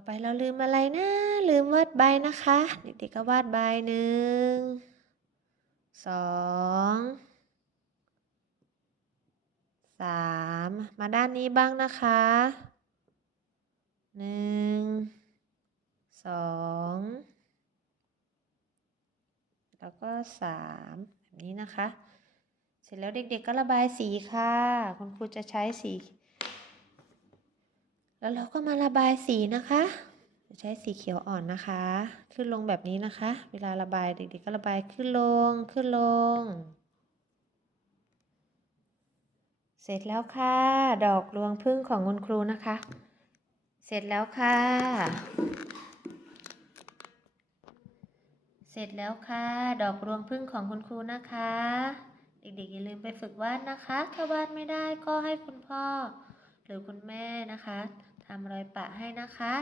ต่อไปเราลืมอะไรนะ ลืมวาดใบนะคะ เด็กๆก็วาดใบหนึ่งสองสามมาด้านนี้บ้างนะคะหนึ่งสองแล้วก็สามแบบนี้นะคะ เสร็จแล้วเด็กๆก็ระบายสีค่ะ คุณครูจะใช้สี แล้วเราก็มาระบายสีนะคะจะใช้สีเขียวอ่อนนะคะ ขึ้นลงแบบนี้นะคะ เวลาระบายเด็กๆก็ระบายขึ้นลงขึ้นลง เสร็จแล้วค่ะ ดอกรวงพึ่งของคุณครูนะคะ เสร็จแล้วค่ะ เสร็จแล้วค่ะ ดอกรวงพึ่งของคุณครูนะคะ เด็กๆอย่าลืมไปฝึกวาดนะคะ ถ้าวาดไม่ได้ก็ให้คุณพ่อ หรือคุณแม่นะคะทำรอยปะให้นะคะ